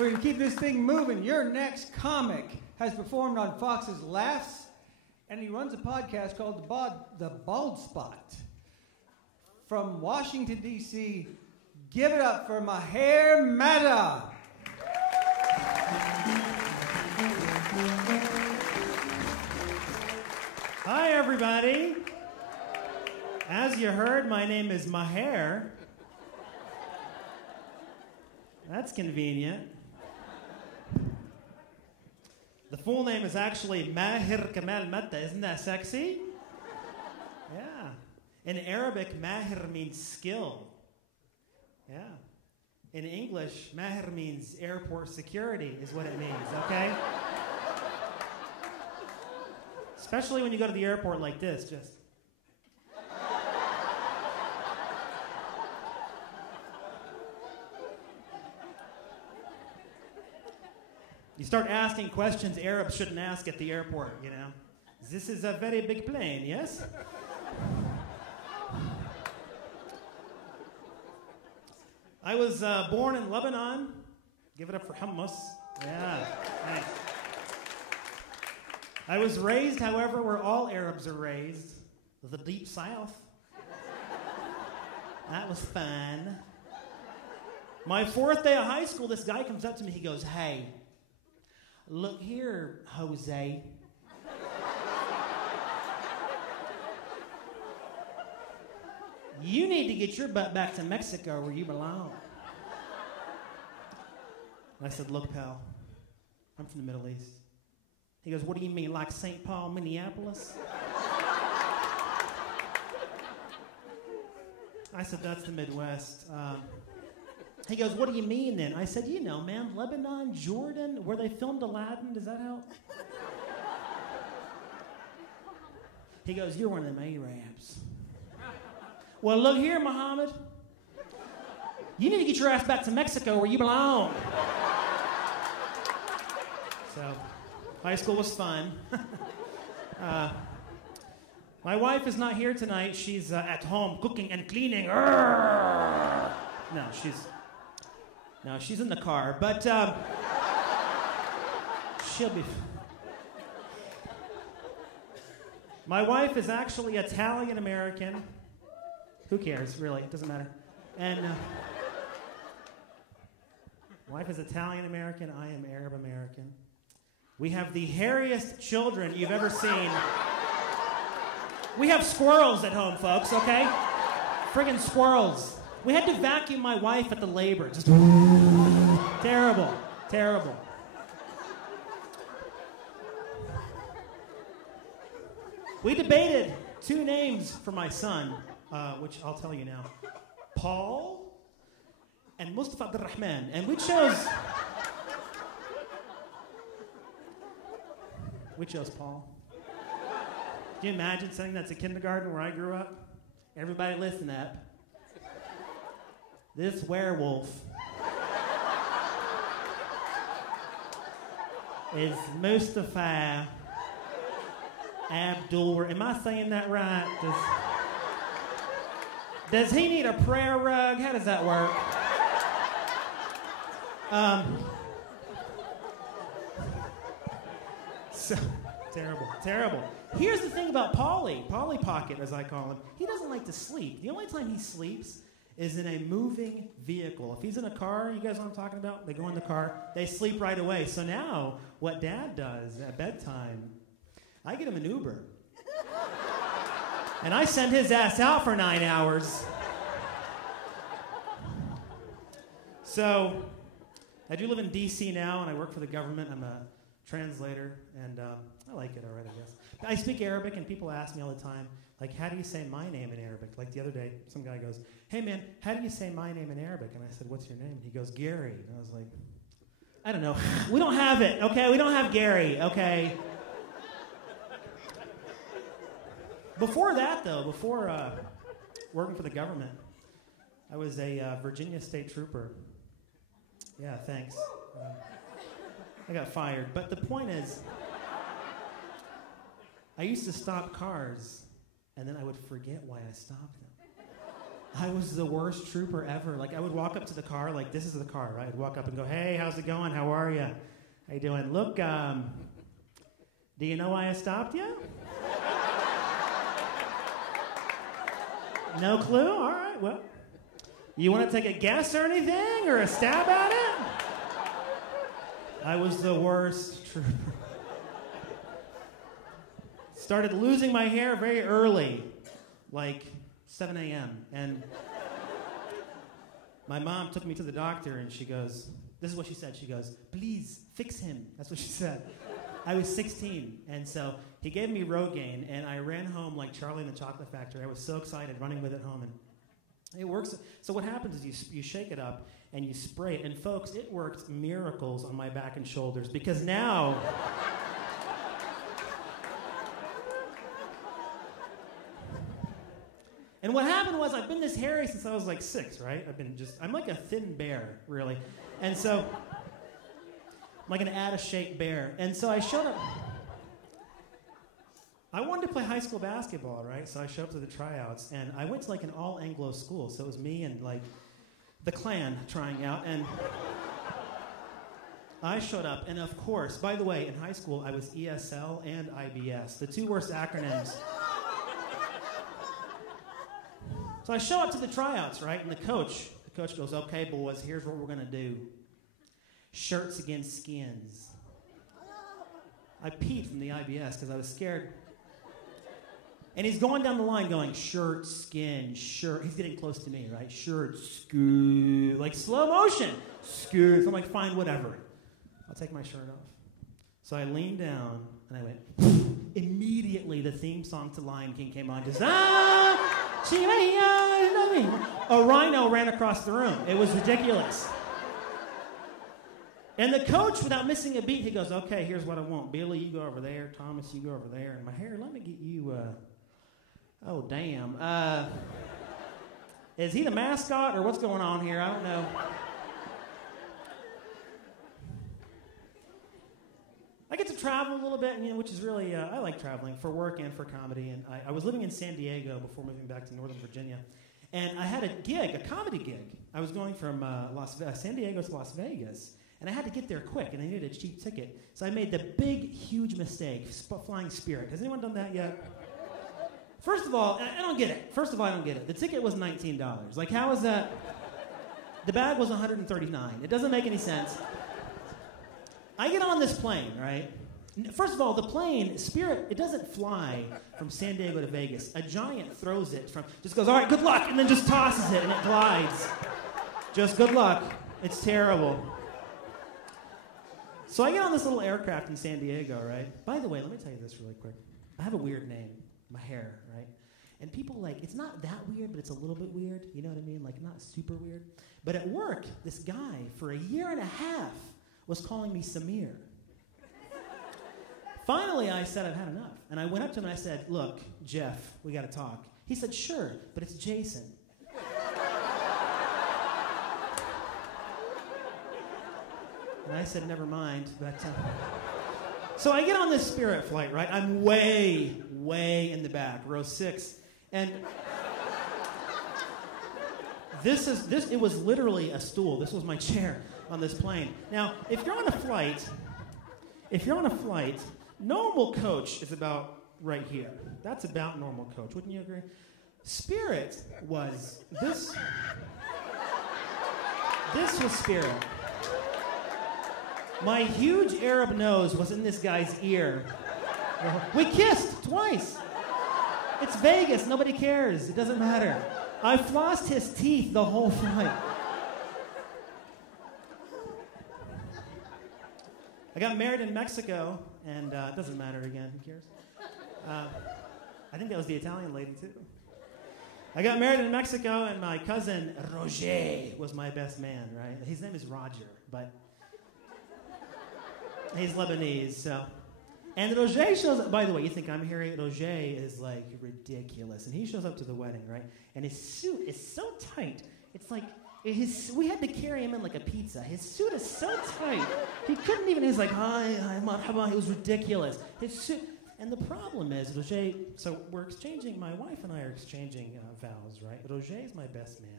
We're going to keep this thing moving. Your next comic has performed on Fox's Laughs, and he runs a podcast called The Bald Spot. From Washington, D.C., give it up for Maher Matta. Hi, everybody. As you heard, my name is Maher. That's convenient. The full name is actually Maher Matta. Isn't that sexy? Yeah. In Arabic, Maher means skill. Yeah. In English, Maher means airport security is what it means, okay? Especially when you go to the airport like this, just. You start asking questions Arabs shouldn't ask at the airport, you know. This is a very big plane, yes? I was born in Lebanon. Give it up for hummus. Yeah, thanks. I was raised, however, where all Arabs are raised, the Deep South. That was fun. My fourth day of high school, this guy comes up to me, he goes, "Hey, look here, Jose. You need to get your butt back to Mexico where you belong." And I said, "Look, pal, I'm from the Middle East." He goes, "What do you mean, like St. Paul, Minneapolis?" I said, "That's the Midwest." He goes, "What do you mean then?" I said, "You know, man, Lebanon, Jordan, where they filmed Aladdin, does that help?" He goes, "You're one of them Arabs." "Well, look here, Muhammad. You need to get your ass back to Mexico where you belong." So, high school was fun. My wife is not here tonight. She's at home cooking and cleaning. No, she's in the car, but she'll be. My wife is actually Italian American. Who cares, really? It doesn't matter. And wife is Italian American. I am Arab American. We have the hairiest children you've ever seen. We have squirrels at home, folks, okay? Friggin' squirrels. We had to vacuum my wife at the labor. Just terrible, terrible. We debated two names for my son, which I'll tell you now. Paul and Mustafa Abdurrahman. And we chose Paul. Can you imagine saying that to kindergarten where I grew up? Everybody listen up. This werewolf is Mustafa Abdul. Am I saying that right? Does he need a prayer rug? How does that work? So terrible. Here's the thing about Polly Pocket, as I call him. He doesn't like to sleep. The only time he sleeps is in a moving vehicle. If he's in a car, you guys know what I'm talking about? They go in the car, they sleep right away. So now, what Dad does at bedtime, I get him an Uber. And I send his ass out for 9 hours. So, I do live in D.C. now, and I work for the government. I'm a translator, and I like it all right, I guess. I speak Arabic, and people ask me all the time, like, how do you say my name in Arabic? Like the other day, some guy goes, "Hey, man, how do you say my name in Arabic?" And I said, "What's your name?" And he goes, "Gary." And I was like, I don't know. We don't have it, okay? We don't have Gary, okay? Before that, though, before working for the government, I was a Virginia State Trooper. Yeah, thanks. I got fired. But the point is, I used to stop cars, and then I would forget why I stopped them. I was the worst trooper ever. Like, I would walk up to the car, like, this is the car, right? I'd walk up and go, hey, how's it going? How are you? How you doing? Look, do you know why I stopped you? No clue? All right, well, you want to take a guess or anything, or a stab at it? I was the worst trooper. Started losing my hair very early, like 7 a.m. And my mom took me to the doctor, and she goes, this is what she said. She goes, please fix him. That's what she said. I was 16, and so he gave me Rogaine, and I ran home like Charlie in the Chocolate Factory. I was so excited, running with it home, and it works. So what happens is you shake it up, and you spray it. And folks, it worked miracles on my back and shoulders, because now... And what happened was, I've been this hairy since I was like 6, right? I'm like a thin bear, really. And so, I'm like an out-of-shape bear. And so I showed up. I wanted to play high school basketball, right? So I showed up to the tryouts, and I went to like an all-Anglo school. So it was me and like the Klan trying out. And I showed up, and of course, by the way, in high school, I was ESL and IBS, the 2 worst acronyms. So I show up to the tryouts, right? And the coach goes, okay, boys, here's what we're going to do. Shirts against skins. I peed from the IBS because I was scared. And he's going down the line going, shirt, skin, shirt. He's getting close to me, right? Shirt, skin. Like slow motion. Skin. So I'm like, fine, whatever. I'll take my shirt off. So I leaned down, and I went, immediately the theme song to Lion King came on. Just, a rhino ran across the room. It was ridiculous. And the coach, without missing a beat, he goes, okay, here's what I want. Billy, you go over there. Thomas, you go over there. And Maher, let me get you, oh, damn. Is he the mascot, or what's going on here? I don't know. I get to travel a little bit, and, which is really, I like traveling for work and for comedy. And I was living in San Diego before moving back to Northern Virginia. And I had a comedy gig. I was going from San Diego to Las Vegas. And I had to get there quick, and I needed a cheap ticket. So I made the big, huge mistake, flying Spirit. Has anyone done that yet? First of all, I don't get it. I don't get it. The ticket was $19. Like, how is that? The bag was $139. It doesn't make any sense. I get on this plane, right? First of all, the plane, Spirit, it doesn't fly from San Diego to Vegas. A giant throws it just goes, all right, good luck, and then just tosses it, and it glides. Just good luck. It's terrible. So I get on this little aircraft in San Diego, right? By the way, let me tell you this really quick. I have a weird name, Maher, right? And people it's not that weird, but it's a little bit weird. You know what I mean? Like, not super weird. But at work, this guy, for a year and a half, was calling me Samir. Finally, I said I've had enough. And I went up to him and I said, look, Jeff, we got to talk. He said, sure, but it's Jason. And I said, never mind. But, so I get on this Spirit flight, right? I'm way, way in the back, row 6. And it was literally a stool. This was my chair on this plane. Now, if you're on a flight, normal coach is about right here. That's about normal coach. Wouldn't you agree? Spirit was this. This was Spirit. My huge Arab nose was in this guy's ear. We kissed twice. It's Vegas. Nobody cares. It doesn't matter. I flossed his teeth the whole flight. I got married in Mexico, and it doesn't matter again. Who cares? I think that was the Italian lady, too. I got married in Mexico, and my cousin, Roger, was my best man, right? His name is Roger, but he's Lebanese, so. And Roger shows up. By the way, you think I'm hairy? Roger is, like, ridiculous. And he shows up to the wedding, right? And his suit is so tight. It's like, we had to carry him in like a pizza. His suit is so tight. He couldn't even, he's like, hi, marhaba. It was ridiculous. His suit, And the problem is, Roger, so we're exchanging, my wife and I are exchanging vows, right? Roger is my best man.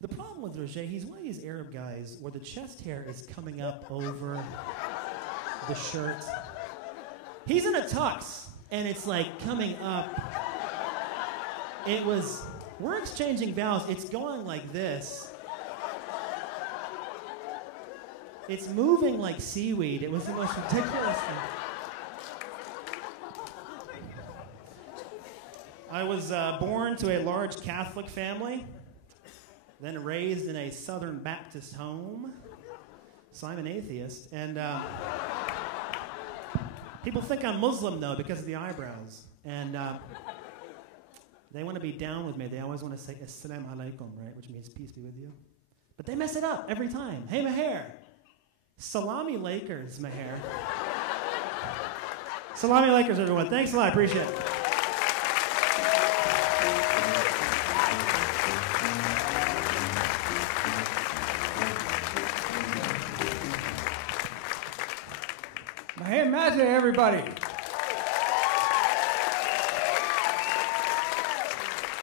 The problem with Roger, he's one of these Arab guys where the chest hair is coming up over the shirt. He's in a tux, and it's like coming up. We're exchanging vows, it's going like this. It's moving like seaweed. It was the most ridiculous thing. I was born to a large Catholic family, then raised in a Southern Baptist home. So I'm an atheist. And people think I'm Muslim, though, because of the eyebrows. And they want to be down with me. They always want to say, Assalamu alaikum, right? Which means peace be with you. But they mess it up every time. Hey, Maher. Salami Lakers, Maher. Salami Lakers, everyone. Thanks a lot. I appreciate it. Maher Matta, everybody.